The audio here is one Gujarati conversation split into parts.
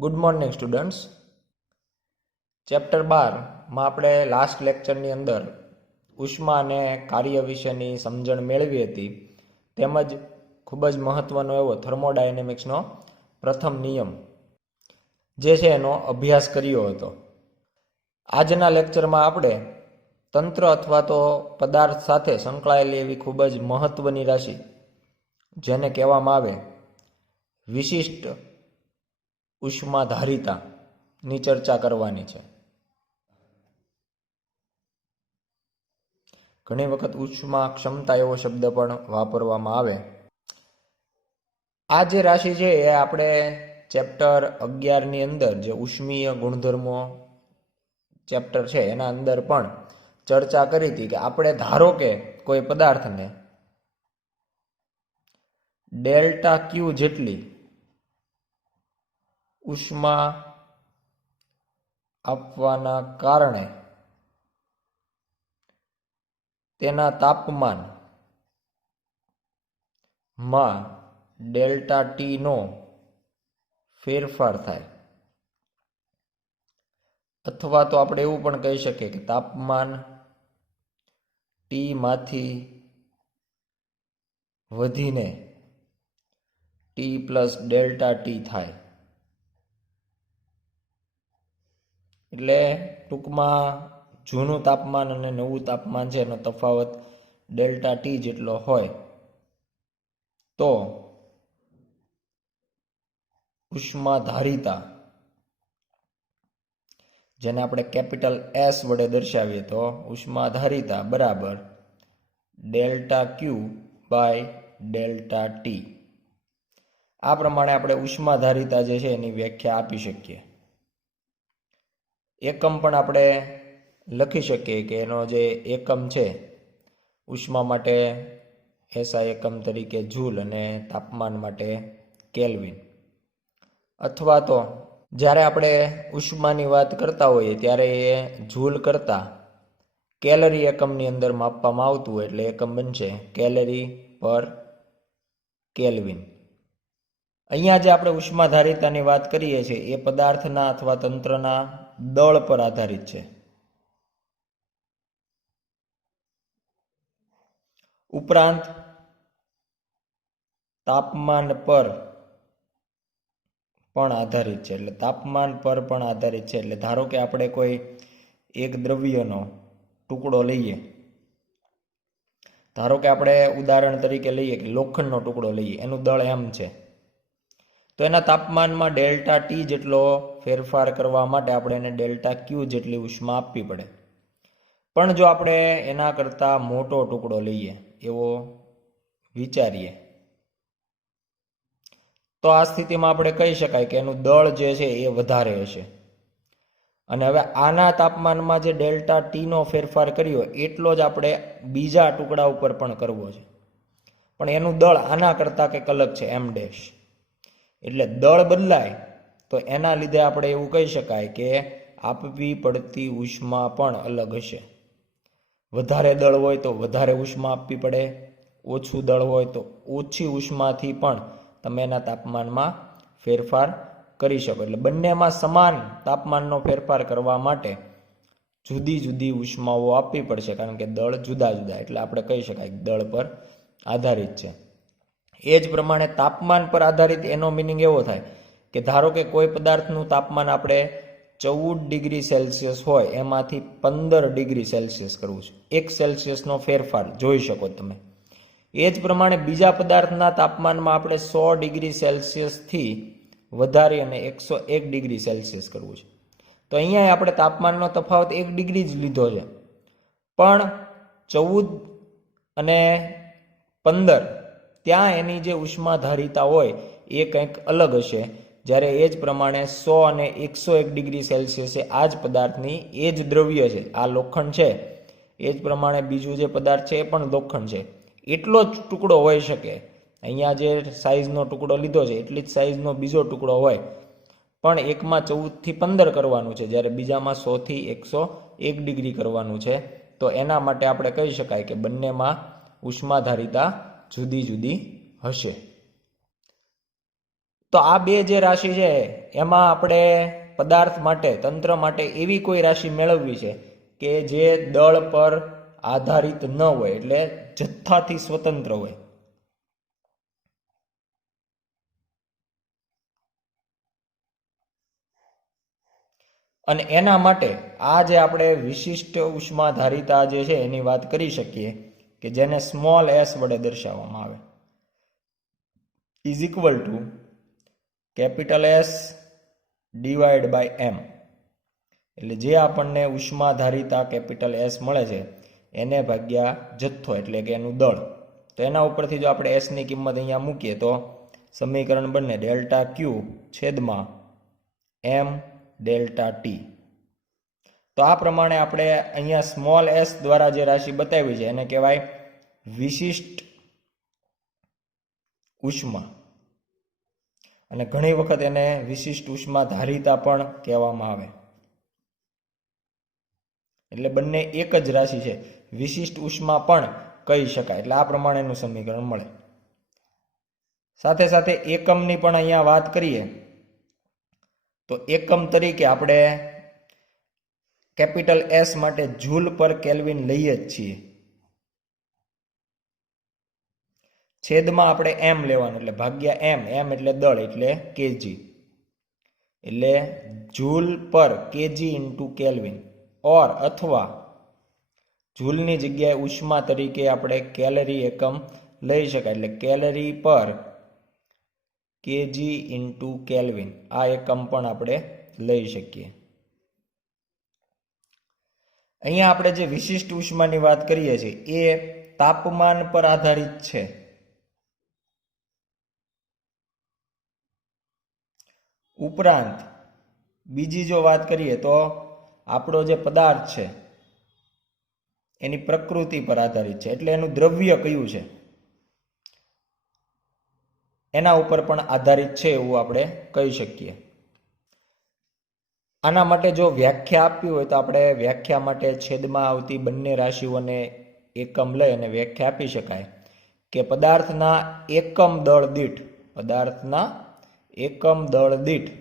Good morning students. ચેપ્ટર 12 માં આપણે લાસ્ટ લેક્ચરની અંદર ઉષ્મા અને કાર્ય વિશેની સમજણ મેળવી હતી, તેમજ ખૂબ જ મહત્વનો એવો થર્મોડાયનેમિક્સનો પ્રથમ નિયમ જે છે એનો અભ્યાસ કર્યો હતો. આજના લેક્ચરમાં આપણે તંત્ર અથવા તો પદાર્થ સાથે સંકળાયેલી એવી ખૂબ જ મહત્વની રાશિ જેને કહેવામાં આવે વિશિષ્ટ ઉષ્માધારિતાની ચર્ચા કરવાની છે. ઘણી વખત ઉષ્મા ક્ષમતા એવો શબ્દ પણ વાપરવામાં આવે. આ જે રાશિ છે એ આપણે ચેપ્ટર 11ની અંદર જે ઉષ્મીય ગુણધર્મો ચેપ્ટર છે એના અંદર પણ ચર્ચા કરી હતી કે આપણે ધારો કે કોઈ પદાર્થને ડેલ્ટા ક્યુ જેટલી ઉષ્મા આપવાના કારણે તેના તાપમાનમાં ડેલ્ટા ટી નો ફેરફાર થાય, અથવા તો આપણે એવું પણ કહી શકીએ કે તાપમાન ટી માંથી વધીને ટી પ્લસ ડેલ્ટા ટી થાય. એટલે ટૂંકમાં જૂનું તાપમાન અને નવું તાપમાન છે એનો તફાવત ડેલ્ટા ટી જેટલો હોય તો ઉષ્માધારિતા, જેને આપણે કેપિટલ એસ વડે દર્શાવીએ તો ઉષ્માધારિતા બરાબર delta Q by delta T. આ પ્રમાણે આપણે ઉષ્માધારિતા જે છે એની વ્યાખ્યા આપી શકીએ. એકમ પણ આપણે લખી શકીએ કે એનો જે એકમ છે ઉષ્મા માટે એસઆઈ એકમ તરીકે જૂલ અને તાપમાન માટે કેલ્વિન. અથવા તો જ્યારે આપણે ઉષ્માની વાત કરતા હોઈએ ત્યારે એ જૂલ કરતાં કેલરી એકમની અંદર માપવામાં આવતું હોય એટલે એકમ બનશે કેલરી પર કેલ્વિન. અહીંયા જે આપણે ઉષ્માધારિતાની વાત કરીએ છીએ એ પદાર્થના અથવા તંત્રના દળ પર આધારિત છે. ઉપરાંત તાપમાન પર પણ આધારિત છે. એટલે તાપમાન પર પણ આધારિત છે. એટલે ધારો કે આપણે કોઈ એક દ્રવ્યનો ટુકડો લઈએ, ધારો કે આપણે ઉદાહરણ તરીકે લઈએ કે લોખંડનો ટુકડો લઈએ, એનું દળ એમ છે, તો એના તાપમાનમાં ડેલ્ટા ટી જેટલો ફેરફાર કરવા માટે આપણે એને ડેલ્ટા ક્યુ જેટલી ઉષ્મા આપવી પડે. પણ જો આપણે એના કરતાં મોટો ટુકડો લઈએ એવો વિચારીએ તો આ સ્થિતિમાં આપણે કહી શકાય કે એનું દળ જે છે એ વધારે હશે. અને હવે આના તાપમાનમાં જે ડેલ્ટા ટી નો ફેરફાર કર્યો એટલો જ આપણે બીજા ટુકડા ઉપર પણ કરવો છે, પણ એનું દળ આના કરતાં કંઈક અલગ છે એમ ડેશ. એટલે દળ બદલાય તો એના લીધે આપણે એવું કહી શકાય કે આપવી પડતી ઉષ્મા પણ અલગ હશે. વધારે દળ હોય તો વધારે ઉષ્મા આપવી પડે, ઓછું દળ હોય તો ઓછી ઉષ્માથી પણ તમે એના તાપમાનમાં ફેરફાર કરી શકો. એટલે બંનેમાં સમાન તાપમાનનો ફેરફાર કરવા માટે જુદી જુદી ઉષ્માઓ આપવી પડશે, કારણ કે દળ જુદા જુદા. એટલે આપણે કહી શકાય કે દળ પર આધારિત છે. એ જ પ્રમાણે તાપમાન પર આધારિત એનો મિનિંગ એવો થાય કે ધારો કે કોઈ પદાર્થનું તાપમાન આપણે 14 ડિગ્રી સેલ્સિયસ હોય એમાંથી 15 ડિગ્રી સેલ્સિયસ કરવું છે. 1 સેલ્સિયસનો ફેરફાર જોઈ શકો તમે. એ જ પ્રમાણે બીજા પદાર્થના તાપમાનમાં આપણે 100 ડિગ્રી સેલ્સિયસથી વધારી અને 101 ડિગ્રી સેલ્સિયસ કરવું છે. તો અહીંયા આપણે તાપમાનનો તફાવત 1 ડિગ્રી જ લીધો છે, પણ 14 અને 15 ત્યાં એની જે ઉષ્માધારિતા હોય એ કંઈક અલગ હશે. જ્યારે એ જ પ્રમાણે 100 અને 101 ડિગ્રી સેલ્સિયસે આ જ પદાર્થની એ જ દ્રવ્ય છે, આ લોખંડ છે, એ જ પ્રમાણે બીજું જે પદાર્થ છે એ પણ લોખંડ છે, એટલો જ ટુકડો હોઈ શકે. અહીંયા જે સાઇઝનો ટુકડો લીધો છે એટલી જ સાઇઝનો બીજો ટુકડો હોય, પણ એકમાં 14 થી 15 કરવાનું છે, જ્યારે બીજામાં 100 થી 101 ડિગ્રી કરવાનું છે. તો એના માટે આપણે કહી શકાય કે બંનેમાં ઉષ્માધારિતા જુદી જુદી હશે. તો આ બે જે રાશિ છે એમાં આપણે પદાર્થ માટે, તંત્ર માટે એવી કોઈ રાશિ મેળવવી છે કે જે દળ પર આધારિત ન હોય, એટલે જથ્થાથી સ્વતંત્ર હોય. અને એના માટે આ જે આપણે વિશિષ્ટ ઉષ્માધારિતા જે છે એની વાત કરી શકીએ કે જેને સ્મોલ એસ વડે દર્શાવવામાં આવે, is equal to capital S divide by M. એટલે જે આપણને ઉષ્માધારિતા કેપિટલ એસ મળે છે એને ભાગ્યા જથ્થો એટલે કે એનું દળ. તો એના ઉપરથી જો આપણે એસની કિંમત અહીંયા મૂકીએ તો સમીકરણ બને ડેલ્ટા ક્યુ છેદમાં એમ ડેલ્ટા ટી. તો આ પ્રમાણે આપણે અહીંયા સ્મોલ એસ દ્વારા જે રાશિ બતાવી છે એને કહેવાય વિશિષ્ટ ઉષ્મા, અને ઘણી વખત એને વિશિષ્ટ ઉષ્માધારિતા પણ કહેવામાં આવે. એટલે બંને એક જ રાશિ છે, વિશિષ્ટ ઉષ્મા પણ કહી શકાય. એટલે આ પ્રમાણેનું સમીકરણ મળે. સાથે સાથે એકમની પણ અહીંયા વાત કરીએ તો એકમ તરીકે આપણે કેપિટલ એસ માટે જૂલ પર કેલ્વિન લઈએ જ છીએ. છેદમાં આપણે એમ લેવાનું એટલે ભાગ્યા એમ, એમ એટલે દળ એટલે કેજી, એટલે જૂલ પર કેજી ઇન્ટુ કેલ્વિન. ઓર અથવા જૂલની જગ્યાએ ઉષ્મા તરીકે આપણે કેલરી એકમ લઈ શકાય, એટલે કેલરી પર કેજી ઇન્ટુ કેલ્વિન આ એકમ પણ આપણે લઈ શકીએ. અહીંયા આપણે જે વિશિષ્ટ ઉષ્માની વાત કરીએ છીએ એ તાપમાન પર આધારિત છે. ઉપરાંત બીજી જો વાત કરીએ તો આપણો જે પદાર્થ છે એની પ્રકૃતિ પર આધારિત છે, એટલે એનું દ્રવ્ય કયું છે એના ઉપર પણ આધારિત છે એવું આપણે કહી શકીએ. આના માટે જો વ્યાખ્યા આપવી હોય તો આપણે વ્યાખ્યા માટે છેદમાં આવતી બંને રાશિઓને એકમ લઈ અને વ્યાખ્યા આપી શકાય કે પદાર્થના એકમ દળ દીઠ, પદાર્થના એકમ દળ દીઠ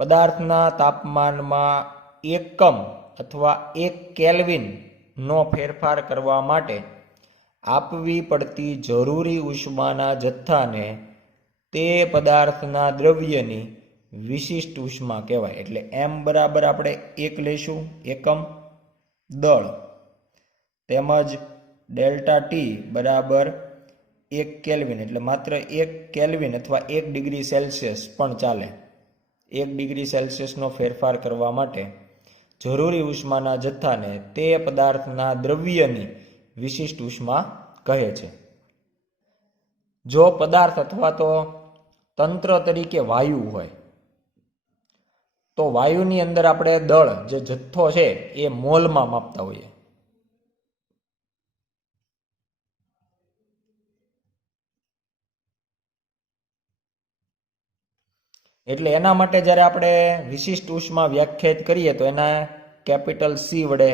પદાર્થના તાપમાનમાં એકમ અથવા 1 કેલ્વિન નો ફેરફાર કરવા માટે આપવી પડતી જરૂરી ઉષ્માના જથ્થાને તે પદાર્થના દ્રવ્યની વિશિષ્ટ ઉષ્મા કહેવાય. એટલે એમ બરાબર આપણે 1 લઈશું એકમ દળ, તેમજ ડેલ્ટા ટી બરાબર 1 કેલ્વિન, એટલે માત્ર 1 કેલ્વિન અથવા 1 ડિગ્રી સેલ્સિયસ પણ ચાલે. 1 ડિગ્રી સેલ્સિયસનો ફેરફાર કરવા માટે જરૂરી ઉષ્માના જથ્થાને તે પદાર્થના દ્રવ્યની વિશિષ્ટ ઉષ્મા કહે છે. જો પદાર્થ અથવા તો તંત્ર તરીકે વાયુ હોય તો વાયુની અંદર આપણે દળ જે જથ્થો છે એ મોલમાં માપતા હોઈએ. એટલે એના માટે જ્યારે આપણે વિશિષ્ટ ઉષ્મા વ્યાખ્યાયિત કરીએ તો એના કેપિટલ સી વડે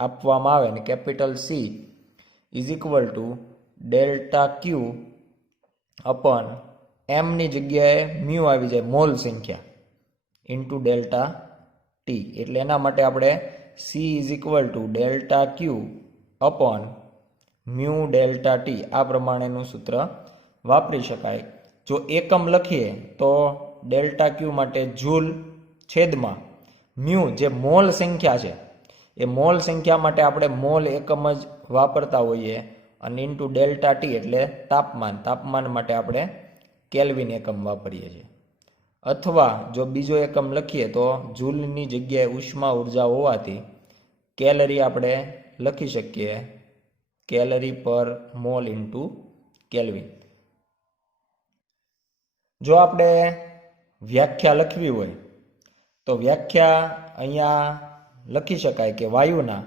આપવામાં આવે, ને capital she is equal to delta Q upon એમની જગ્યાએ મ્યુ આવી જાય, મોલ સંખ્યા, ઇન્ટુ ડેલ્ટા ટી. એટલે એના માટે આપણે she is equal to delta Q upon mu delta T આ પ્રમાણેનું સૂત્ર વાપરી શકાય. જો એકમ લખીએ તો ડેલ્ટા ક્યુ માટે જૂલ છેદમાં મ્યુ જે મોલ સંખ્યા છે એ મોલ સંખ્યા માટે આપણે મોલ એકમ જ વાપરતા હોઈએ, અને ઇન્ટુ ડેલ્ટા ટી એટલે તાપમાન, તાપમાન માટે આપણે કેલ્વિન એકમ વાપરીએ છીએ. અથવા જો બીજો એકમ લખીએ તો જૂલની જગ્યાએ ઉષ્મા ઉર્જા હોવાથી કેલરી આપણે લખી શકીએ કેલરી પર મોલ ઇન્ટુ કેલ્વિન. જો આપણે વ્યાખ્યા લખવી હોય તો વ્યાખ્યા અહીંયા લખી શકાય કે વાયુના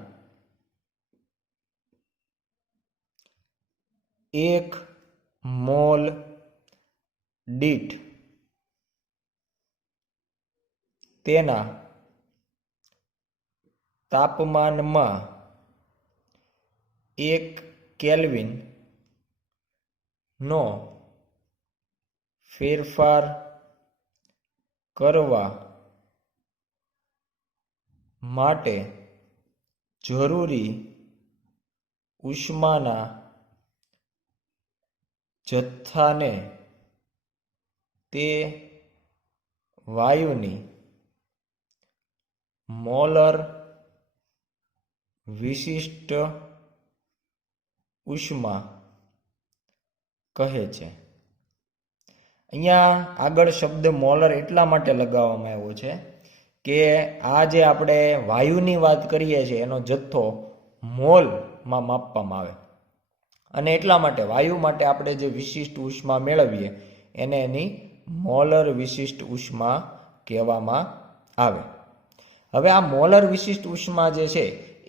1 મોલ દીઠ તેના તાપમાનમાં 1 કેલ્વિન નો ફેરફાર કરવા માટે જરૂરી ઉષ્માના જથ્થાને તે વાયુની મોલર વિશિષ્ટ ઉષ્મા કહે છે. અહીંયા આગળ શબ્દ મોલર એટલા માટે લગાવવામાં આવ્યો છે કે આ જે આપણે વાયુની વાત કરીએ છીએ એનો જથ્થો મોલમાં માપવામાં આવે, અને એટલા માટે વાયુ માટે આપણે જે વિશિષ્ટ ઉષ્મા મેળવીએ એને એની મોલર વિશિષ્ટ ઉષ્મા કહેવામાં આવે. હવે આ મોલર વિશિષ્ટ ઉષ્મા જે છે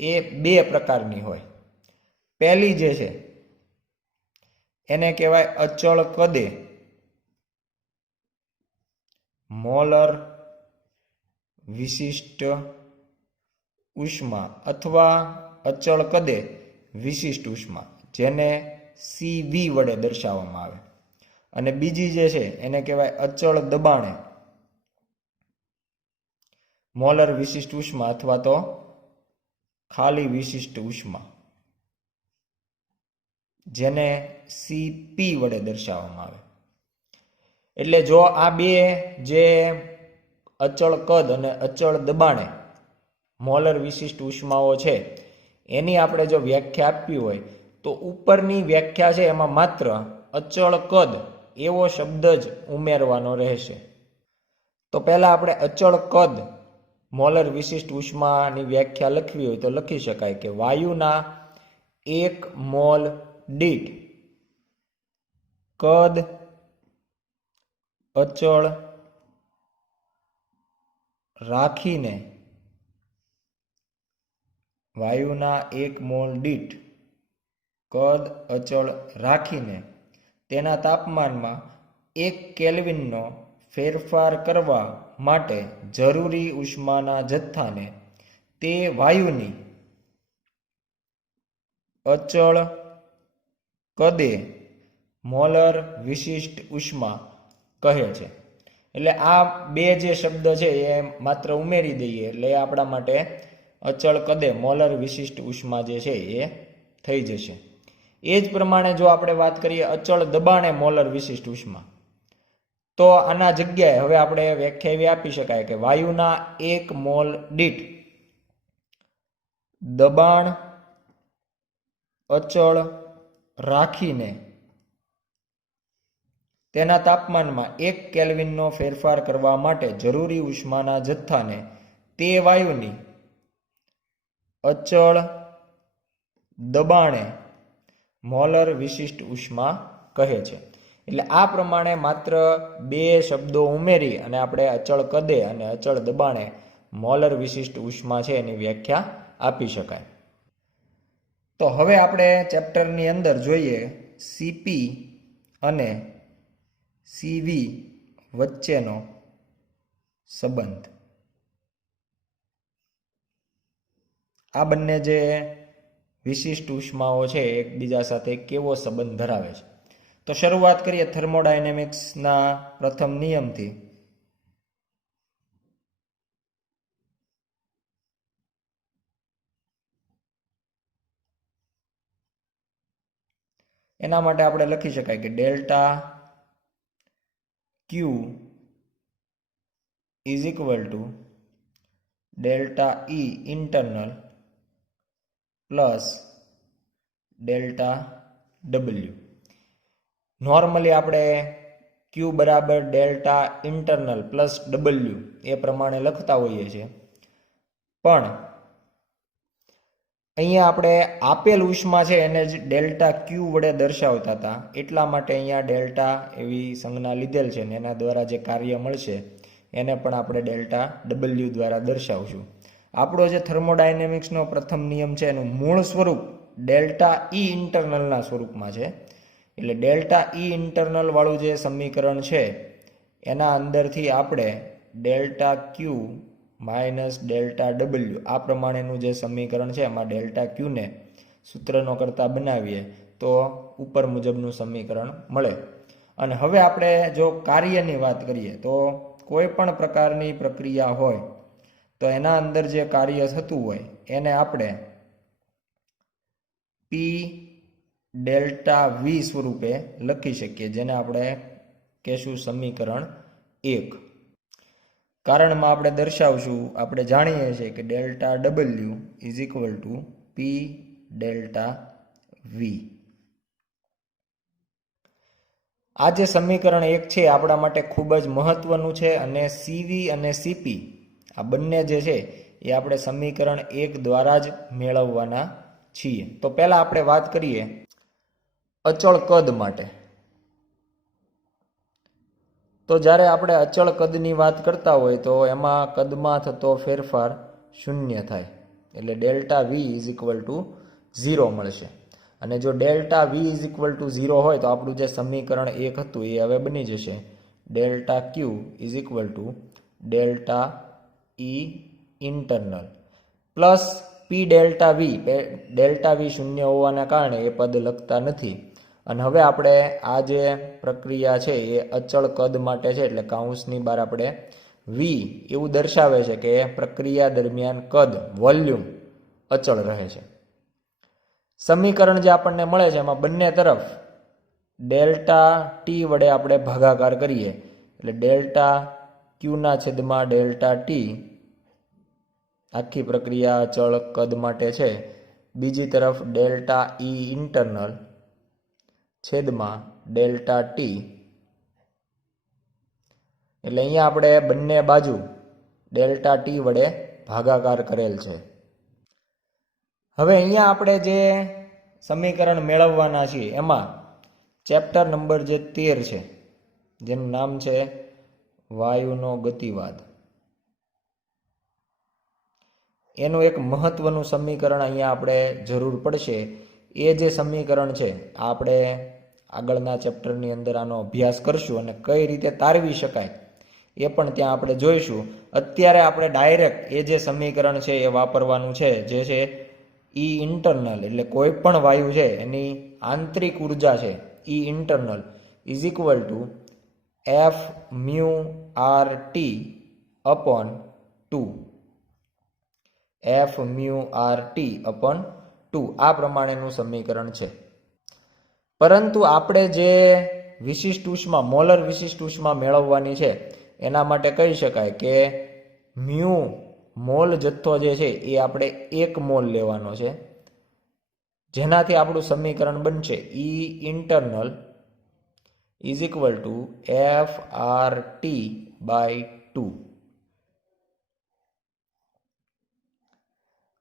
એ બે પ્રકારની હોય. પહેલી જે છે એને કહેવાય અચળ કદે મોલર વિશિષ્ટ ઉષ્મા અથવા અચળ કદે વિશિષ્ટ ઉષ્મા, જેને CV વડે દર્શાવવામાં આવે. અને બીજી જે છે એને કહેવાય અચળ દબાણે મોલર વિશિષ્ટ ઉષ્મા અથવા તો ખાલી વિશિષ્ટ ઉષ્મા, જેને CP વડે દર્શાવવામાં આવે. એટલે જો આ બે જે અચળ કદ અને અચળ દબાણે મોલર વિશિષ્ટ ઉષ્માઓ છે એની આપણે જો વ્યાખ્યા આપવી હોય તો ઉપરની વ્યાખ્યા છે એમાં માત્ર અચળ કદ એવો શબ્દ જ ઉમેરવાનો રહેશે. તો પહેલા આપણે અચળ કદ મોલર વિશિષ્ટ ઉષ્માની વ્યાખ્યા લખવી હોય તો લખી શકાય કે વાયુના 1 મોલ દીઠ કદ અચળ રાખીને વાયુના 1 મોલ દીઠ કદ અચળ રાખીને તેના તાપમાનમાં 1 કેલ્વિનનો ફેરફાર કરવા માટે જરૂરી ઉષ્માના જથ્થાને તે વાયુની અચળ કદે મોલર વિશિષ્ટ ઉષ્મા કહે છે. એટલે આ બે જે શબ્દ છે એ માત્ર ઉમેરી દઈએ એટલે આપણા માટે અચળ કદે મોલર વિશિષ્ટ ઉષ્મા જે છે એ થઈ જશે. એ જ પ્રમાણે જો આપણે વાત કરીએ અચળ દબાણે મોલર વિશિષ્ટ ઉષ્મા, તો આના જગ્યાએ હવે આપણે વ્યાખ્યા એવી આપી શકાય કે વાયુના 1 મોલ દીઠ દબાણ અચળ રાખીને તેના તાપમાનમાં 1 કેલ્વિનનો ફેરફાર કરવા માટે જરૂરી ઉષ્માના જથ્થાને તે વાયુની અચળ દબાણે મોલર વિશિષ્ટ ઉષ્મા કહે છે. એટલે આ પ્રમાણે માત્ર બે શબ્દો ઉમેરી અને આપણે અચળ કદે અને અચળ દબાણે મોલર વિશિષ્ટ ઉષ્મા છે એની વ્યાખ્યા આપી શકાય. તો હવે આપણે ચેપ્ટરની અંદર જોઈએ CP અને CV વચ્ચેનો સંબંધ. આ બંને જે વિશિષ્ટ ઉષ્માઓ છે એકબીજા સાથે કેવો સંબંધ ધરાવે છે. તો શરૂઆત કરીએ થર્મોડાયનેમિક્સના પ્રથમ નિયમથી. એના માટે આપણે લખી શકાય કે delta Q is equal to delta E internal plus delta W. Normally આપણે Q બરાબર ડેલ્ટા ઇન્ટરનલ પ્લસ W એ પ્રમાણે લખતા હોઈએ છીએ, પણ અહીંયા આપણે આપેલ ઉષ્મા છે એને જ ડેલ્ટા Q વડે દર્શાવતા હતા, એટલા માટે અહીંયા ડેલ્ટા એવી સંજ્ઞા લીધેલ છે ને એના દ્વારા જે કાર્ય મળશે એને પણ આપણે ડેલ્ટા W દ્વારા દર્શાવશું. આપણો જે થર્મોડાયનેમિક્સનો પ્રથમ નિયમ છે એનું મૂળ સ્વરૂપ ડેલ્ટા E ઇન્ટરનલના સ્વરૂપમાં છે. એટલે ડેલ્ટા E ઇન્ટરનલ વાળું જે સમીકરણ છે એના અંદરથી આપણે delta Q minus delta W આ પ્રમાણેનું જે સમીકરણ છે એમાં ડેલ્ટા Qને સૂત્રનો કરતા બનાવીએ તો ઉપર મુજબનું સમીકરણ મળે. અને હવે આપણે જો કાર્યની વાત કરીએ તો કોઈ પણ પ્રકારની પ્રક્રિયા હોય તો એના અંદર જે કાર્ય થતું હોય એને આપણે પી ડેલ્ટા વી સ્વરૂપે લખી શકીએ, જેને આપણે કહેશું સમીકરણ 1. કારણમાં આપણે દર્શાવશું, આપણે જાણીએ છીએ કે delta W is equal to P delta V. આ જે સમીકરણ 1 છે આપણા માટે ખૂબ જ મહત્વનું છે અને સીવી અને સીપી આ બંને જે છે એ આપણે સમીકરણ 1 દ્વારા જ મેળવવાના છીએ. તો પહેલા આપણે વાત કરીએ અચળ કદ માટે. તો જ્યારે આપણે અચળ કદની વાત કરતા હોય તો એમાં કદમાં થતો ફેરફાર શૂન્ય થાય, એટલે delta V is equal to 0 મળશે. અને જો delta V is equal to 0 હોય તો આપણું જે સમીકરણ 1 હતું એ હવે બની જશે delta Q is equal to delta E internal plus P delta V. Delta V શૂન્ય હોવાના કારણે એ પદ લખતા નથી. અને હવે આપણે આ જે પ્રક્રિયા છે એ અચળ કદ માટે છે, એટલે કૌંસની બહાર આપણે વી એવું દર્શાવે છે કે પ્રક્રિયા દરમિયાન કદ વોલ્યુમ અચળ રહે છે. સમીકરણ જે આપણને મળે છે એમાં બંને તરફ ડેલ્ટા ટી વડે આપણે ભાગાકાર કરીએ, એટલે ડેલ્ટા ક્યુના છેદમાં ડેલ્ટા ટી આખી પ્રક્રિયા અચળ કદ માટે છે. બીજી તરફ ડેલ્ટા ઈ ઇન્ટરનલ છેદમાં ડેલ્ટા ટી, એટલે અહીંયા આપણે બંને બાજુ ડેલ્ટા ટી વડે ભાગાકાર કરેલ છે. હવે અહીંયા આપણે જે સમીકરણ મેળવવાના છીએ એમાં ચેપ્ટર નંબર જે 13 છે જેનું નામ છે વાયુનો ગતિવાદ, એનું એક મહત્વનું સમીકરણ અહીંયા આપણે જરૂર પડશે. એ જે સમીકરણ છે આપણે આગળના ચેપ્ટરની અંદર આનો અભ્યાસ કરશું અને કઈ રીતે તારવી શકાય એ પણ ત્યાં આપણે જોઈશું. અત્યારે આપણે ડાયરેક્ટ એ જે સમીકરણ છે એ વાપરવાનું છે, જે છે ઈ ઇન્ટરનલ, એટલે કોઈ પણ વાયુ છે એની આંતરિક ઉર્જા છે E internal is equal to F mu R T upon 2. F mu R T upon 2 આ પ્રમાણેનું સમીકરણ છે. પરંતુ આપણે જે વિશિષ્ટ ઉષ્મા મોલર વિશિષ્ટ ઉષ્મા મેળવવાની છે એના માટે કહી શકાય કે મ્યુ મોલ જથ્થો જે છે એ આપણે 1 મોલ લેવાનો છે, જેનાથી આપણું સમીકરણ બનશે E internal is equal to F R T by 2.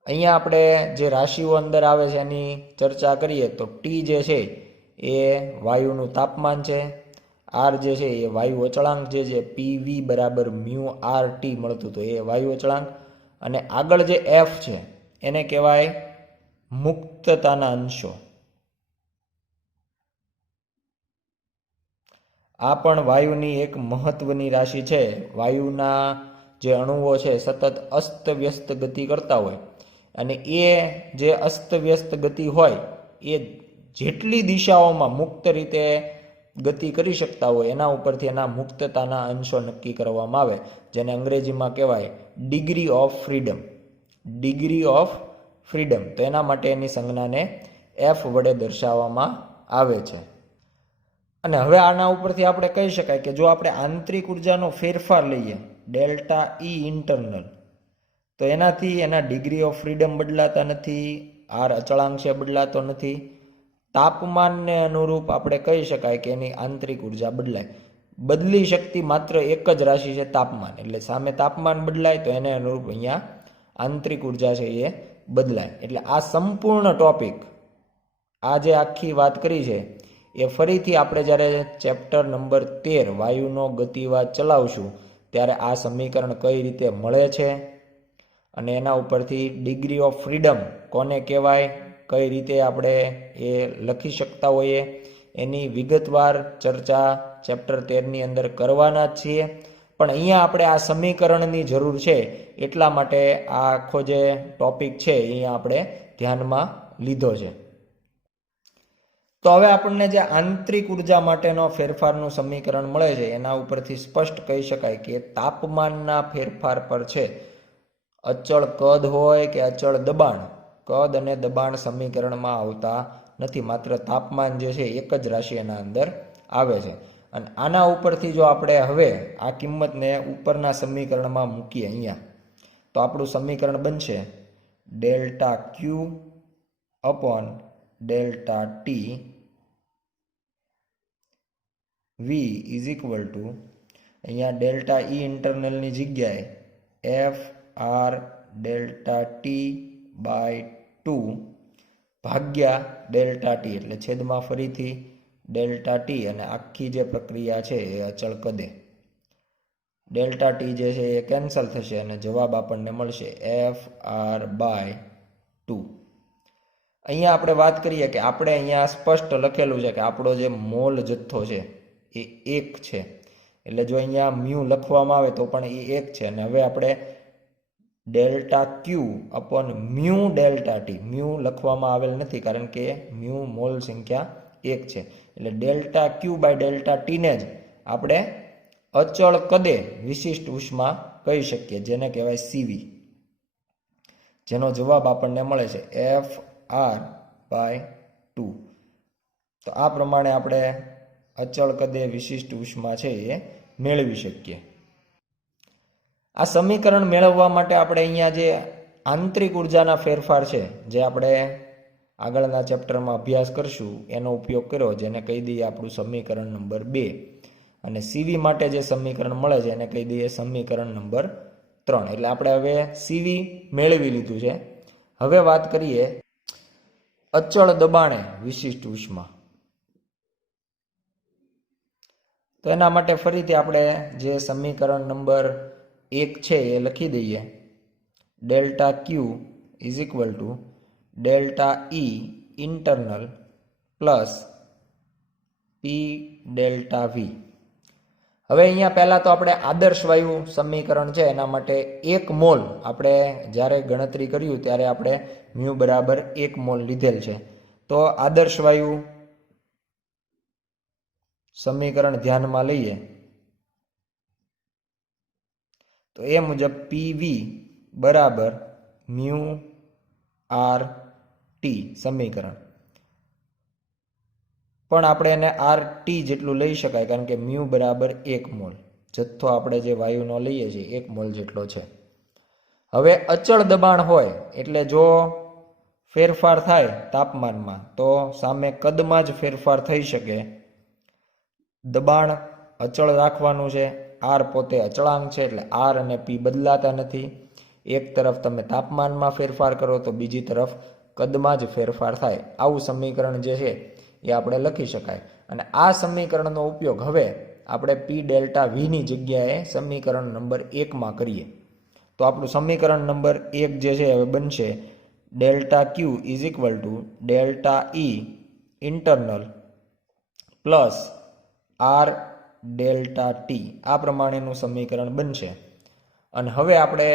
અહીંયા આપણે જે રાશિઓ અંદર આવે છે એની ચર્ચા કરીએ તો ટી જે છે એ વાયુનું તાપમાન છે, આર જે છે એ વાયુ અચળાંક જે છે પીવી બરાબર મ્યુ આર ટી મળતું હતું એ વાયુ અચળાંક, અને આગળ જે એફ છે એને કહેવાય મુક્તતાના અંશો. આ પણ વાયુની એક મહત્વની રાશિ છે. વાયુના જે અણુઓ છે સતત અસ્તવ્યસ્ત ગતિ કરતા હોય અને એ જે અસ્તવ્યસ્ત ગતિ હોય એ જેટલી દિશાઓમાં મુક્ત રીતે ગતિ કરી શકતા હોય એના ઉપરથી એના મુક્તતાના અંશો નક્કી કરવામાં આવે, જેને અંગ્રેજીમાં કહેવાય degree of freedom. Degree of freedom, તો એના માટે એની સંજ્ઞાને એફ વડે દર્શાવવામાં આવે છે. અને હવે આના ઉપરથી આપણે કહી શકાય કે જો આપણે આંતરિક ઉર્જાનો ફેરફાર લઈએ ડેલ્ટા ઈ ઇન્ટરનલ, તો એનાથી એના ડિગ્રી ઓફ ફ્રીડમ બદલાતા નથી, આર અચળાંક છે બદલાતો નથી. તાપમાનને અનુરૂપ આપણે કહી શકાય કે એની આંતરિક ઉર્જા બદલાય. બદલી શકતી માત્ર એક જ રાશિ છે તાપમાન, એટલે સામે તાપમાન બદલાય તો એને અનુરૂપ અહીંયા આંતરિક ઉર્જા છે એ બદલાય. એટલે આ સંપૂર્ણ ટોપિક, આ જે આખી વાત કરી છે એ ફરીથી આપણે જ્યારે ચેપ્ટર નંબર 13 વાયુનો ગતિવાદ ચલાવશું ત્યારે આ સમીકરણ કઈ રીતે મળે છે અને એના ઉપરથી ડિગ્રી ઓફ ફ્રીડમ કોને કહેવાય, કઈ રીતે આપણે એ લખી શકતા હોઈએ એની વિગતવાર ચર્ચા ચેપ્ટર 13ની અંદર કરવાના જ છીએ. પણ અહીંયા આપણે આ સમીકરણની જરૂર છે એટલા માટે આ આખો જે ટોપિક છે અહીંયા આપણે ધ્યાનમાં લીધો છે. તો હવે આપણને જે આંતરિક ઉર્જા માટેનો ફેરફારનું સમીકરણ મળે છે એના ઉપરથી સ્પષ્ટ કહી શકાય કે તાપમાનના ફેરફાર પર છે અચળ કદ હોય કે અચળ દબાણ, કદ અને દબાણ સમીકરણમાં આવતા નથી, માત્ર તાપમાન જે છે એક જ રાશિ એના અંદર આવે છે. અને આના ઉપરથી જો આપણે હવે આ કિંમતને ઉપરના સમીકરણમાં મૂકીએ અહીંયા, તો આપણું સમીકરણ બનશે delta Q upon delta T V is equal to અહીંયા ડેલ્ટા ઈ ઇન્ટરનલની જગ્યાએ F R delta T by 2 ભાગ્યા ડેલ્ટા ટી, એટલે છેદમાં ફરીથી ડેલ્ટા ટી અને આખી જે પ્રક્રિયા છે એ અચળ કદે. ડેલ્ટા ટી જે છે એ કેન્સલ થશે અને જવાબ આપણને મળશે એફ આર બાય 2. અહીંયા આપણે વાત કરીએ કે આપણે અહીંયા સ્પષ્ટ લખેલું છે કે આપણો જે મોલ જથ્થો છે એ 1 છે, એટલે જો અહીંયા મ્યુ લખવામાં આવે તો પણ એ 1 છે. અને હવે આપણે delta Q upon mu delta T, mu લખવામાં આવેલ નથી કારણ કે મ્યુ મોલ સંખ્યા 1 છે, એટલે ડેલ્ટા ક્યુ બાય ડેલ્ટા ટીને જ આપણે અચળ કદે વિશિષ્ટ ઉષ્મા કહી શકીએ, જેને કહેવાય સીવી, જેનો જવાબ આપણને મળે છે એફ આર બાય 2. તો આ પ્રમાણે આપણે અચળ કદે વિશિષ્ટ ઉષ્મા છે એ મેળવી શકીએ. આ સમીકરણ મેળવવા માટે આપણે અહીંયા જે આંતરિક ઉર્જાના ફેરફાર છે જે આપણે આગળના ચેપ્ટરમાં અભ્યાસ કરશું એનો ઉપયોગ કર્યો, જેને કહી દઈએ આપણું સમીકરણ નંબર 2. અને સીવી માટે જે સમીકરણ મળે છે એને કહી દઈએ સમીકરણ નંબર 3. એટલે આપણે હવે સીવી મેળવી લીધું છે. હવે વાત કરીએ અચળ દબાણે વિશિષ્ટ ઉષ્મા. તો એના માટે ફરીથી આપણે જે સમીકરણ નંબર 1 છે એ લખી દઈએ. Delta Q is equal to delta E internal plus P delta V. હવે અહીંયા પહેલાં તો આપણે આદર્શ વાયુ સમીકરણ છે એના માટે 1 મોલ આપણે જ્યારે ગણતરી કર્યું ત્યારે આપણે મ્યુ બરાબર 1 મોલ લીધેલ છે. તો આદર્શ વાયુ સમીકરણ ધ્યાનમાં લઈએ તો એ મુજબ પીવી બરાબર મ્યુ આર ટી સમીકરણ, પણ આપણે એને આર ટી જેટલું લઈ શકાય કારણ કે મ્યુ બરાબર 1 મોલ, જથ્થો આપણે જે વાયુનો લઈએ છીએ 1 મોલ જેટલો છે. હવે અચળ દબાણ હોય એટલે જો ફેરફાર થાય તાપમાનમાં તો સામે કદમાં જ ફેરફાર થઈ શકે. દબાણ અચળ રાખવાનું છે, આર પોતે અચળાંક છે એટલે આર અને પી બદલાતા નથી. એક તરફ તમે તાપમાનમાં ફેરફાર કરો તો બીજી તરફ કદમાં જ ફેરફાર થાય. આવું સમીકરણ જે છે એ આપણે લખી શકાય. અને આ સમીકરણનો ઉપયોગ હવે આપણે પી ડેલ્ટા વીની જગ્યાએ સમીકરણ નંબર 1માં કરીએ તો આપણું સમીકરણ નંબર 1 જે છે હવે બનશે delta Q is equal to delta E internal plus R delta T. આ પ્રમાણેનું સમીકરણ બનશે. અને હવે આપણે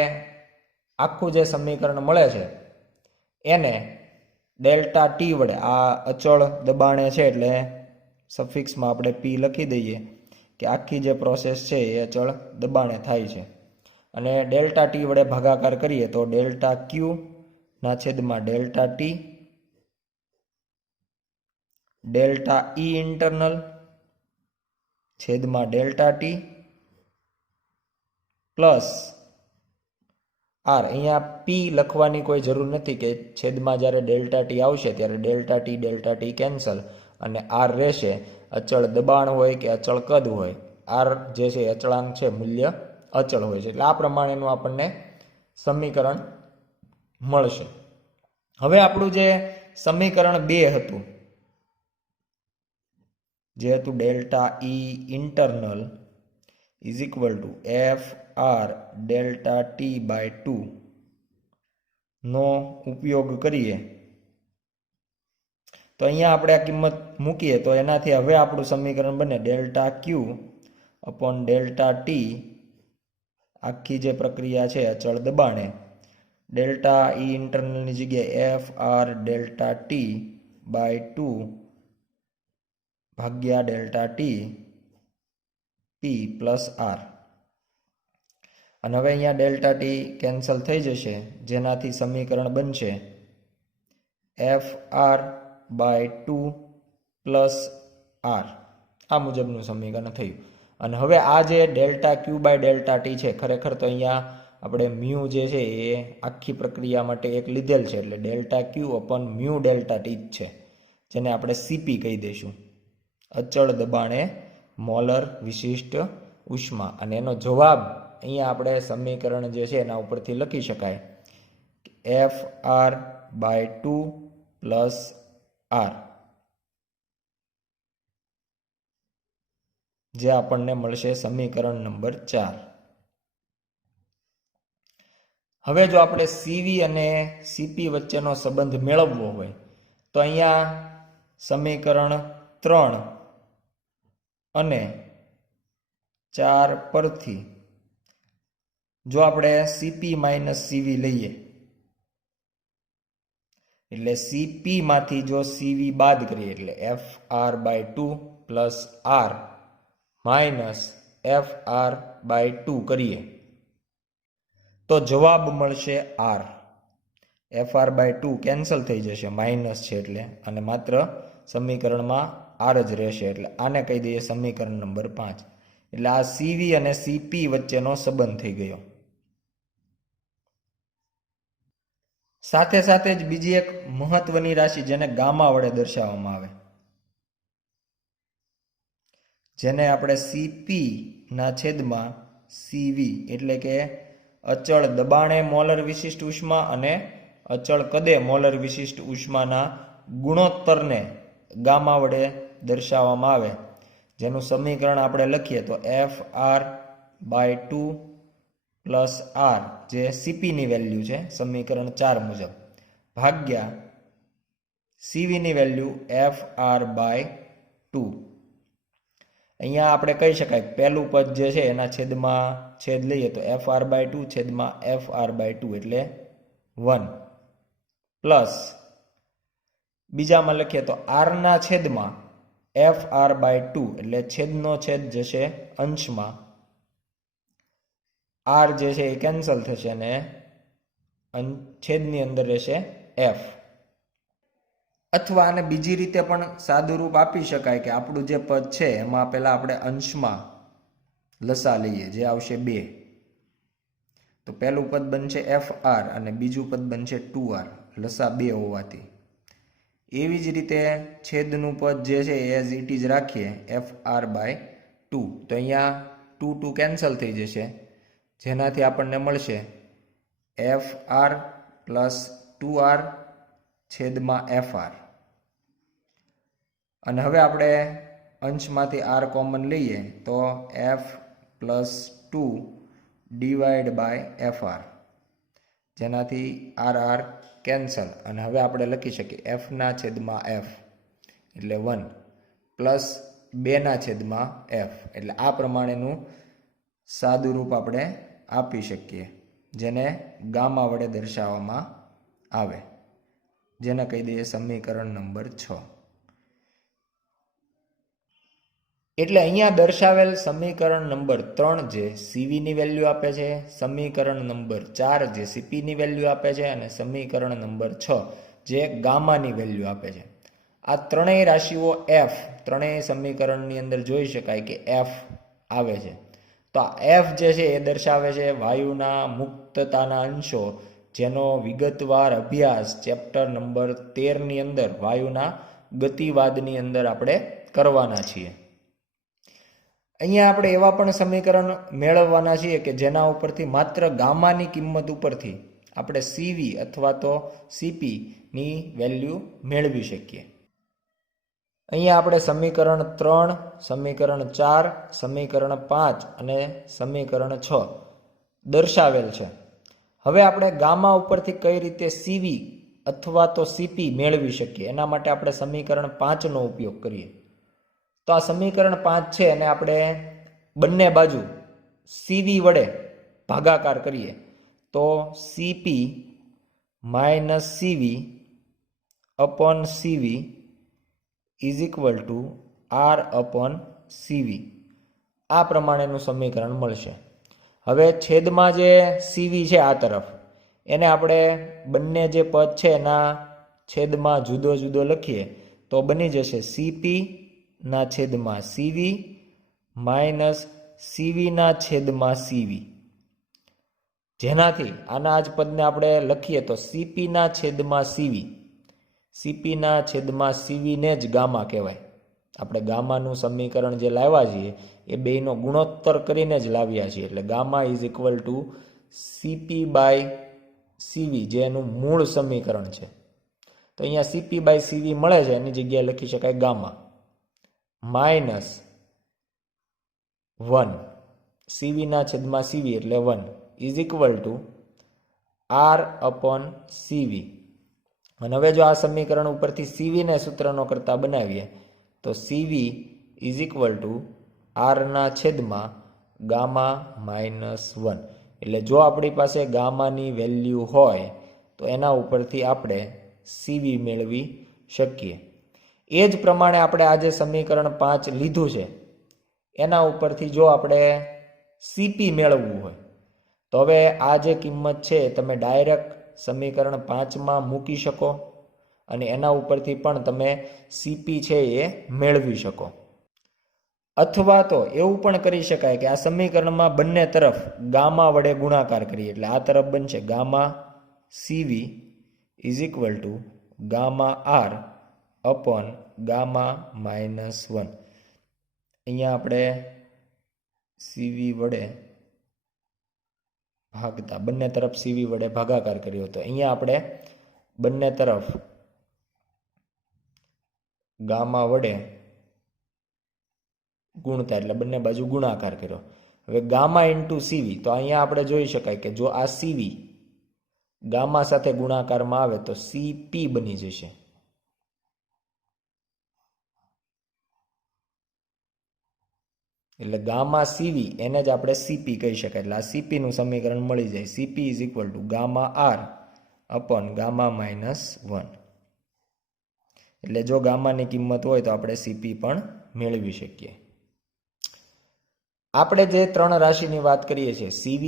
આખું જે સમીકરણ મળે છે એને ડેલ્ટા ટી વડે, આ અચળ દબાણે છે એટલે સફિક્સમાં આપણે પી લખી દઈએ કે આખી જે પ્રોસેસ છે એ અચળ દબાણે થાય છે. અને ડેલ્ટા ટી વડે ભાગાકાર કરીએ તો ડેલ્ટા ક્યુ ના છેદમાં delta T delta E internal છેદમાં ડેલ્ટા ટી પ્લસ આર. અહીંયા પી લખવાની કોઈ જરૂર નથી કે છેદમાં જ્યારે ડેલ્ટા ટી આવશે ત્યારે ડેલ્ટા ટી કેન્સલ અને આર રહેશે. અચળ દબાણ હોય કે અચળ કદ હોય, આર જે છે અચળાંક છે, મૂલ્ય અચળ હોય છે. એટલે આ પ્રમાણેનું આપણને સમીકરણ મળશે. હવે આપણું જે સમીકરણ 2 હતું જે હતું delta E internal is equal to F R delta T by 2 નો ઉપયોગ કરીએ તો અહીંયા આપણે આ કિંમત મૂકીએ તો એનાથી હવે આપણું સમીકરણ બને delta Q upon delta T, આખી જે પ્રક્રિયા છે અચળ દબાણે, ડેલ્ટા ઈ ઇન્ટરનલની જગ્યાએ F R delta T by 2 ભાગ્યા delta T P plus R. અને હવે અહીંયા ડેલ્ટા ટી કેન્સલ થઈ જશે, જેનાથી સમીકરણ બનશે F R by 2 plus R. આ મુજબનું સમીકરણ થયું. અને હવે આ જે delta Q by delta T છે, ખરેખર તો અહીંયા આપણે મ્યુ જે છે એ આખી પ્રક્રિયા માટે એક લીધેલ છે, એટલે delta Q upon mu delta T જ છે, જેને આપણે સીપી કહી દઈશું, અચળ દબાણે મોલર વિશિષ્ટ ઉષ્મા. અને એનો જવાબ અહીંયા આપણે સમીકરણ જે છે એના ઉપરથી લખી શકાય F R by 2 plus R, જે આપણને મળશે સમીકરણ નંબર 4. હવે જો આપણે સીવી અને સીપી વચ્ચેનો સંબંધ મેળવવો હોય તો અહીંયા સમીકરણ 3 અને 4 પરથી જો આપણે સીપી માઇનસ સીવી લઈએ, એટલે સીપી માંથી જો સીવી બાદ કરીએ, એટલે F R by 2 plus R minus F R by 2 કરીએ તો જવાબ મળશે R. F R by 2 cancel થઈ જશે, માઇનસ છે એટલે, અને માત્ર સમીકરણમાં આર જ રહેશે, એટલે આને કહી દઈએ સમીકરણ નંબર 5. એટલે આ સીવી અને સીપી વચ્ચેનો સંબંધ થઈ ગયો. સાથે સાથે જ બીજી એક મહત્વની રાશિ જેને ગામા વડે દર્શાવવામાં આવે, જેને આપણે સીપી ના છેદમાં સીવી એટલે કે અચળ દબાણે મોલર વિશિષ્ટ ઉષ્મા અને અચળ કદે મોલર વિશિષ્ટ ઉષ્માના ગુણોત્તરને ગામા વડે દર્શાવવામાં આવે, જેનું સમીકરણ આપણે લખીએ તો F R by 2 plus R, જે સીપીની વેલ્યુ છે સમીકરણ 4 મુજબ, ભાગ્યા સીવીની વેલ્યુ એફ આર બાય 2. અહીંયા આપણે કહી શકાય પહેલું પદ જે છે એના છેદમાં છેદ લઈએ તો એફ આર બાય 2 છેદમાં એફ આર બાય 2 એટલે 1, પ્લસ બીજામાં લખીએ તો આરના છેદમાં એફ આર બાય 2 એટલે છેદનો છેદ જશે અંશમાં, આર જે છે એ કેન્સલ થશે અને છેદની અંદર રહેશે એફ. અથવા આને બીજી રીતે પણ સાદું રૂપ આપી શકાય કે આપણું જે પદ છે એમાં પહેલા આપણે અંશમાં લસા લઈએ, જે આવશે 2. તો પહેલું પદ બનશે એફ આર અને બીજું પદ બનશે 2r, લસા 2 હોવાથી. એવી જ રીતે છેદનું પદ જે છે એઝ ઇટ ઇઝ રાખીએ એફ આર બાય 2. તો અહીંયા 2 કેન્સલ થઈ જશે, જેનાથી આપણને મળશે એફ આર પ્લસ 2r છેદમાં એફ આર. અને હવે આપણે અંશમાંથી આર કોમન લઈએ તો F plus 2 divide by F R, જેનાથી આર આર કેન્સલ. અને હવે આપણે લખી શકીએ એફના છેદમાં એફ એટલે 1 પ્લસ 2ના છેદમાં એફ, એટલે આ પ્રમાણેનું સાદું રૂપ આપણે આપી શકીએ, જેને ગામા વડે દર્શાવવામાં આવે, જેને કહી દઈએ સમીકરણ નંબર 6. એટલે અહીંયા દર્શાવેલ સમીકરણ નંબર 3 જે સીવીની વેલ્યુ આપે છે, સમીકરણ નંબર 4 જે સીપીની વેલ્યુ આપે છે, અને સમીકરણ નંબર 6 જે ગામાની વેલ્યુ આપે છે, આ ત્રણેય રાશિઓ એફ, ત્રણેય સમીકરણની અંદર જોઈ શકાય કે એફ આવે છે. તો આ એફ જે છે એ દર્શાવે છે વાયુના મુક્તતાના અંશો, જેનો વિગતવાર અભ્યાસ ચેપ્ટર નંબર 13ની અંદર વાયુના ગતિવાદની અંદર આપણે કરવાના છીએ. અહીંયા આપણે એવા પણ સમીકરણ મેળવવાના છીએ કે જેના ઉપરથી માત્ર ગામાની કિંમત ઉપરથી આપણે સીવી અથવા તો સીપીની વેલ્યુ મેળવી શકીએ. અહીંયા આપણે સમીકરણ 3, સમીકરણ 4, સમીકરણ 5 અને સમીકરણ 6 દર્શાવેલ છે. હવે આપણે ગામા ઉપરથી કઈ રીતે સીવી અથવા તો સીપી મેળવી શકીએ, એના માટે આપણે સમીકરણ 5નો ઉપયોગ કરીએ. તો આ સમીકરણ 5 છે એને આપણે બંને બાજુ સીવી વડે ભાગાકાર કરીએ તો CP minus CV upon CV is equal to R/CV આ પ્રમાણેનું સમીકરણ મળશે. હવે છેદમાં જે CV છે આ તરફ એને આપણે બંને જે પદ છે એના છેદમાં જુદો જુદો લખીએ તો બની જશે CP ના છેદમાં CV માઇનસ CV ના છેદમાં CV, જેનાથી આના જ પદને આપણે લખીએ તો CP ના છેદમાં CV, CP ના છેદમાં CV ને જ ગામા કહેવાય. આપણે ગામાનું સમીકરણ જે લાવ્યા છીએ એ બેયનો ગુણોત્તર કરીને જ લાવ્યા છીએ, એટલે gamma is equal two CP/CV જે એનું મૂળ સમીકરણ છે. તો અહીંયા CP/CV મળે છે, એની જગ્યાએ લખી શકાય ગામા માઇનસ 1 CV ના છેદમાં CV એટલે 1 ઇઝ ઇક્વલ ટુ R/CV. અને હવે જો આ સમીકરણ ઉપરથી CV ને સૂત્રનો કરતા બનાવીએ તો CV is equal two R ના છેદમાં ગામા માઇનસ 1. એટલે જો આપણી પાસે ગામાની વેલ્યુ હોય તો એના ઉપરથી આપણે CV મેળવી શકીએ. એ જ પ્રમાણે આપણે આજે સમીકરણ 5 લીધું છે એના ઉપરથી જો આપણે CP મેળવવું હોય તો હવે આ જે કિંમત છે તમે ડાયરેક્ટ સમીકરણ 5માં મૂકી શકો અને એના ઉપરથી પણ તમે CP છે એ મેળવી શકો. અથવા તો એવું પણ કરી શકાય કે આ સમીકરણમાં બંને તરફ ગામા વડે ગુણાકાર કરીએ, એટલે આ તરફ બનશે gamma CV is equal to gamma R/ગામા માઇનસ 1. અહીંયા આપણે CV વડે ભાગતા બંને તરફ CV વડે ભાગાકાર કર્યો હતો, અહીંયા આપણે બંને તરફ ગામા વડે ગુણતા એટલે બંને બાજુ ગુણાકાર કર્યો. હવે ગામા ઇન્ટુ CV તો અહીંયા આપણે જોઈ શકાય કે જો આ CV ગામા સાથે ગુણાકારમાં આવે તો CP બની જશે. એટલે ગામા CV એને જ આપણે CP કહી શકાય. એટલે આ CP નું સમીકરણ મળી જાય. CP is equal to gamma R/ગામા માઇનસ 1. એટલે જો ગામાની કિંમત હોય તો આપણે CP પણ મેળવી શકીએ. આપણે જે ત્રણ રાશિની વાત કરીએ છીએ CV,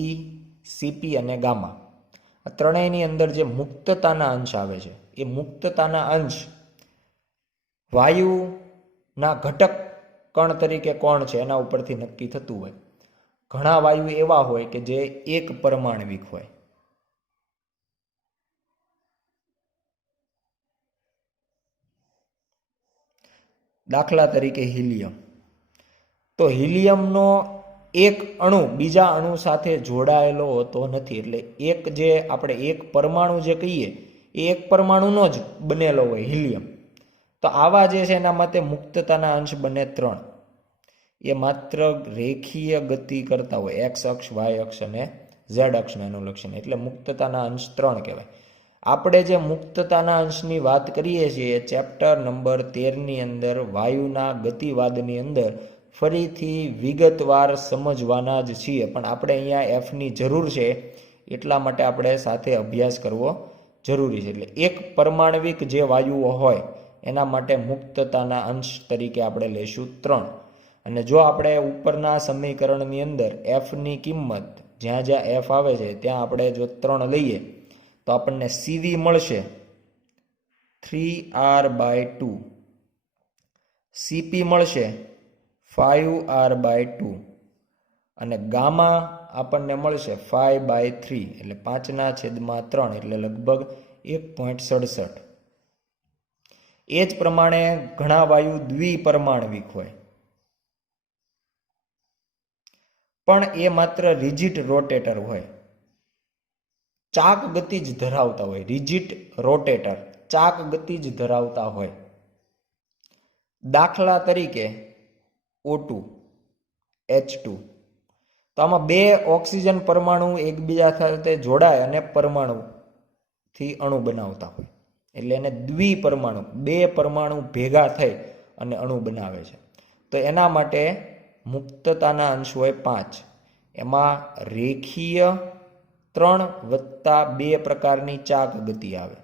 CP અને ગામા, આ ત્રણેયની અંદર જે મુક્તતાના અંશ આવે છે એ મુક્તતાના અંશ વાયુના ઘટક કણ તરીકે કોણ છે એના ઉપરથી નક્કી થતું હોય. ઘણા વાયુ એવા હોય કે જે એક પરમાણવિક હોય. દાખલા તરીકે હિલિયમ. તો હિલિયમનો એક અણુ બીજા અણુ સાથે જોડાયેલો હોતો નથી. એટલે એક જે આપણે એક પરમાણુ જે કહીએ એ એક પરમાણુનો જ બનેલો હોય હિલિયમ. તો આવા જે છે એના માટે મુક્તતાના અંશ બને 3. એ માત્ર રેખીય ગતિ કરતા હોય, એક્સ અક્ષ, વાય અક્ષ અને ઝેડ અક્ષના અનુલક્ષીને, એટલે મુક્તતાના અંશ 3 કહેવાય. આપણે જે મુક્તતાના અંશની વાત કરીએ છીએ એ ચેપ્ટર નંબર 13ની અંદર વાયુના ગતિવાદની અંદર ફરીથી વિગતવાર સમજવાના જ છીએ, પણ આપણે અહીંયા એફની જરૂર છે એટલા માટે આપણે સાથે અભ્યાસ કરવો જરૂરી છે. એટલે એક પરમાણવિક જે વાયુઓ હોય એના માટે મુક્તતાના અંશ તરીકે આપણે લઈશું 3. અને જો આપણે ઉપરના સમીકરણની અંદર એફની કિંમત જ્યાં જ્યાં એફ આવે છે ત્યાં આપણે જો 3 લઈએ તો આપણને CV મળશે 3R/2, CP મળશે 5R/2 અને ગામા આપણને મળશે 5/3 એટલે 5/3 એટલે લગભગ 1.67. એ જ પ્રમાણે ઘણા વાયુ દ્વિપરમાણવિક હોય પણ એ માત્ર રિજિટ રોટેટર હોય, ચાક ગતિ જ ધરાવતા હોય. રિજિટ રોટેટર ચાક ગતિ જ ધરાવતા હોય. દાખલા તરીકે O2, H2. તો આમાં 2 ઓક્સિજન પરમાણુ એકબીજા સાથે જોડાય અને પરમાણુથી અણુ બનાવતા હોય, એટલે એને દ્વિપરમાણુ, 2 પરમાણુ ભેગા થઈ અને અણુ બનાવે છે. તો એના માટે મુક્તતાના અંશ હોય 5. એમાં રેખીય 3 વત્તા 2 પ્રકારની ચાક ગતિ આવે.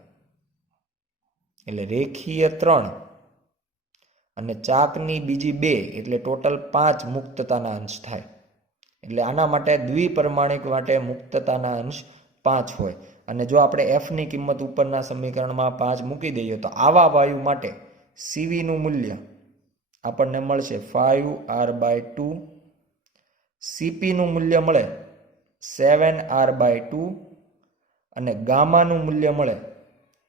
એટલે રેખીય 3 અને ચાકની બીજી 2 એટલે ટોટલ 5 મુક્તતાના અંશ થાય. એટલે આના માટે દ્વિપરમાણિક માટે મુક્તતાના અંશ 5 હોય. અને જો આપણે એફની કિંમત ઉપરના સમીકરણમાં 5 મૂકી દઈએ તો આવા વાયુ માટે સીવીનું મૂલ્ય આપણને મળશે 5r/2, સીપીનું મૂલ્ય મળે 7r/2 અને ગામાનું મૂલ્ય મળે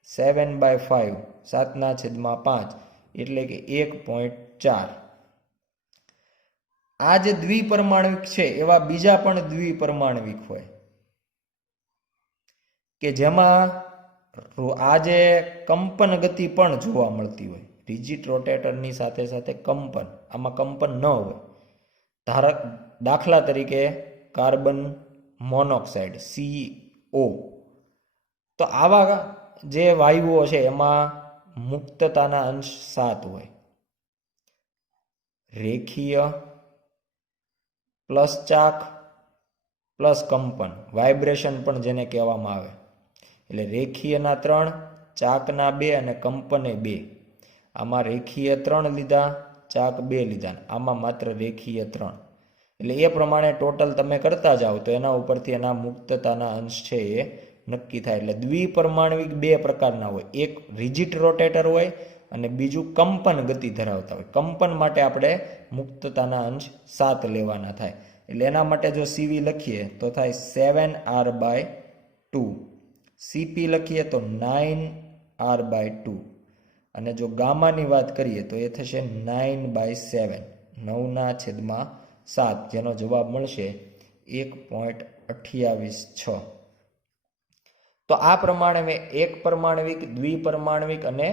7/5, 7/5 એટલે કે 1.4. આ જે દ્વિપરમાણવિક છે એવા બીજા પણ દ્વિપરમાણવિક હોય કે જેમાં આ જે કંપન ગતિ પણ જોવા મળતી હોય. રિજિડ રોટેટરની સાથે સાથે કંપન, આમાં કંપન ન હોય. દાખલા તરીકે કાર્બન મોનોક્સાઇડ CO. તો આવા જે વાયુઓ છે એમાં મુક્તતાના અંશ 7 હોય. રેખીય પ્લસ ચાક પ્લસ કંપન, વાઇબ્રેશન પણ જેને કહેવામાં આવે. એટલે રેખીયના 3, ચાકના 2 અને કંપને 2. આમાં રેખીય 3 લીધા, ચાક 2 લીધા, આમાં માત્ર રેખીય 3. એટલે એ પ્રમાણે ટોટલ તમે કરતા જાઓ તો એના ઉપરથી એના મુક્તતાના અંશ છે એ નક્કી થાય. એટલે દ્વિપરમાણવિક 2 પ્રકારના હોય. એક રિજિડ રોટેટર હોય અને બીજું કંપન ગતિ ધરાવતા હોય. કંપન માટે આપણે મુક્તતાના અંશ 7 લેવાના થાય. એટલે એના માટે જો સીવી લખીએ તો થાય 7r/2, સીપી લખીએ તો 9r/2 અને જો ગામાની વાત કરીએ તો એ થશે 9/7, 9/7, જેનો જવાબ મળશે 1.286. તો આ પ્રમાણે એક પરમાણવિક, દ્વિપરમાણવિક અને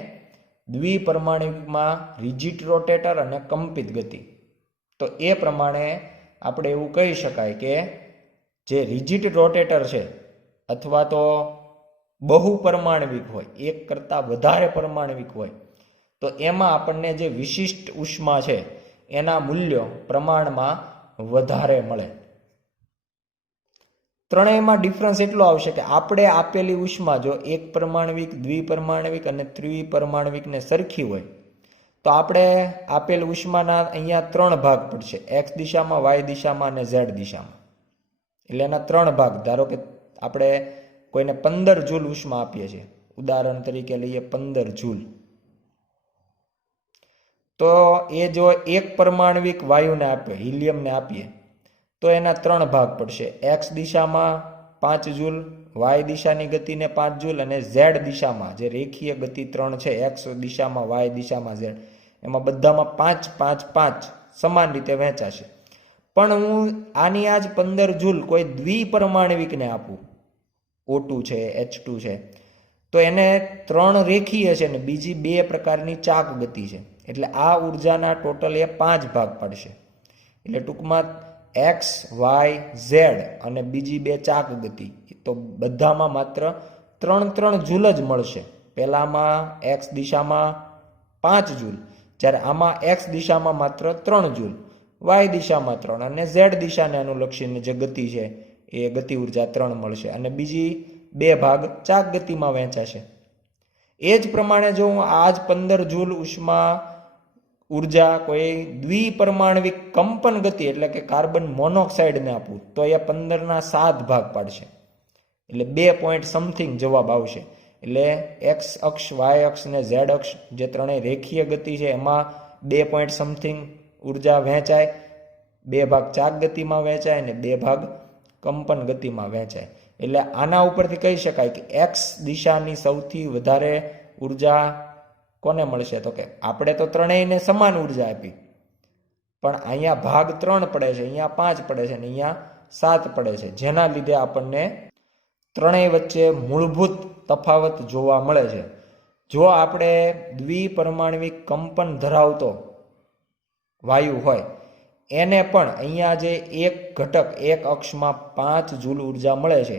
દ્વિપરમાણવિકમાં રિજિડ રોટેટર અને કંપિત ગતિ. તો એ પ્રમાણે આપણે એવું કહી શકાય કે જે રિજિડ રોટેટર છે અથવા તો બહુપરમાણવિક હોય, એક કરતાં વધારે પરમાણવિક હોય, તો એમાં આપણને જે વિશિષ્ટ ઉષ્મા છે એના મૂલ્યો પ્રમાણમાં વધારે મળે. ત્રણેયમાં ડિફરન્સ એટલો આવશે કે આપણે આપેલી ઉષ્મા જો એક પરમાણવિક, દ્વિપરમાણવિક અને ત્રિપરમાણવિકને સરખી હોય તો આપણે આપેલ ઉષ્માના અહીંયા 3 ભાગ પડશે. એક્સ દિશામાં, વાય દિશામાં અને ઝેડ દિશામાં. એટલે એના 3 ભાગ. ધારો કે આપણે કોઈને 15 જૂલ ઉષ્મા આપીએ છીએ, ઉદાહરણ તરીકે લઈએ 15 જૂલ, તો એ જો એક પરમાણવિક વાયુને આપીએ, હિલિયમને આપીએ, તો એના 3 ભાગ પડશે. એક્સ દિશામાં 5 જૂલ, વાય દિશાની ગતિને 5 જૂલ અને ઝેડ દિશામાં જે રેખીય ગતિ 3 છે, એક્સ દિશામાં, વાય દિશામાં, ઝેડ, એમાં બધામાં 5, 5, 5 સમાન રીતે વહેંચાશે. પણ હું આની આજ 15 જૂલ કોઈ દ્વિપરમાણવિકને આપું, O2 છે, H2 છે, તો એને 3 રેખીય છે ને બીજી 2 પ્રકારની ચાક ગતિ છે. એટલે આ ઉર્જાના ટોટલ એ 5 ભાગ પડશે. એટલે ટૂંકમાં એક્સ, વાય, ઝેડ અને બીજી 2 ચાક ગતિ, તો બધામાં માત્ર 3 જૂલ જ મળશે. પહેલામાં એક્સ દિશામાં 5 જૂલ, જ્યારે આમાં એક્સ દિશામાં માત્ર 3 જૂલ, વાય દિશામાં 3 અને ઝેડ દિશાને અનુલક્ષીને જે ગતિ છે એ ગતિ ઉર્જા 3 મળશે અને બીજી 2 ભાગ ચાક ગતિમાં વહેંચાશે. એ જ પ્રમાણે જો હું આજ 15 જૂલ ઉષ્મા ઉર્જા કોઈ દ્વિપરમાણવિક કંપન ગતિ એટલે કે કાર્બન મોનોક્સાઇડને આપું તો એ 15ના 7 ભાગ પાડશે. એટલે 2 પોઈન્ટ સમથિંગ જવાબ આવશે. એટલે એક્સ અક્ષ, વાય અક્ષ અને ઝેડ અક્ષ જે ત્રણેય રેખીય ગતિ છે એમાં 2 પોઈન્ટ સમથિંગ ઉર્જા વહેંચાય, 2 ભાગ ચાક ગતિમાં વહેંચાય અને 2 ભાગ કંપન ગતિમાં વહેંચાય. એટલે આના ઉપરથી કહી શકાય કે એક્સ દિશાની સૌથી વધારે ઉર્જા કોને મળશે? તો કે આપણે તો ત્રણેયને સમાન ઉર્જા આપી, પણ અહીંયા ભાગ 3 પડે છે, અહીંયા 5 પડે છે અને અહીંયા 7 પડે છે, જેના લીધે આપણને ત્રણેય વચ્ચે મૂળભૂત તફાવત જોવા મળે છે. જો આપણે દ્વિપરમાણવિક કંપન ધરાવતો વાયુ હોય એને પણ અહીંયા જે એક ઘટક, એક અક્ષમાં 5 જૂલ ઉર્જા મળે છે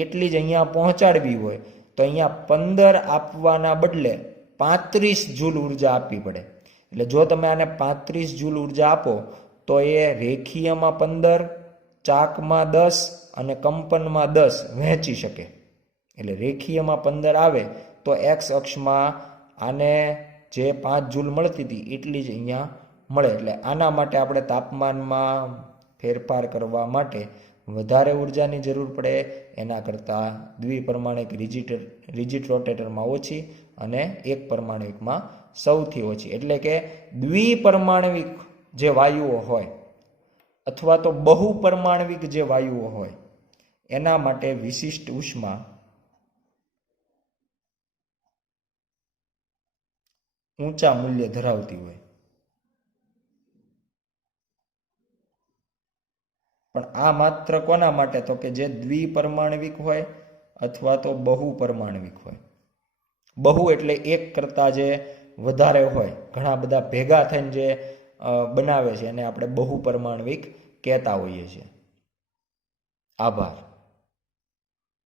એટલી જ અહીંયા પહોંચાડવી હોય તો અહીંયા 15 આપવાના બદલે 35 જૂલ ઉર્જા આપવી પડે. એટલે જો તમે આને 35 જૂલ ઉર્જા આપો તો એ રેખીયમાં 15, ચાકમાં 10 અને કંપનમાં 10 વહેંચી શકે. એટલે રેખીયમાં 15 આવે તો એક્સ અક્ષમાં આને જે 5 જૂલ મળતી હતી એટલી જ અહીંયા મળે. એટલે આના માટે આપણે તાપમાનમાં ફેરફાર કરવા માટે વધારે ઉર્જાની જરૂર પડે, એના કરતાં દ્વિપરમાણિક રિજિડ રોટેટરમાં ઓછી અને એક પરમાણવિકમાં સૌથી ઓછી. એટલે કે દ્વિપરમાણવિક જે વાયુઓ હોય અથવા તો બહુપરમાણવિક જે વાયુઓ હોય એના માટે વિશિષ્ટ ઉષ્મા ઊંચા મૂલ્ય ધરાવતી હોય. પણ આ માત્ર કોના માટે? તો કે જે દ્વિપરમાણવિક હોય અથવા તો બહુપરમાણવિક હોય. બહુ એટલે એક કરતાં જે વધારે હોય, ઘણા બધા ભેગા થઈને જે બનાવે છે એને આપણે બહુપરમાણવિક કહેતા હોઈએ છીએ. આભાર.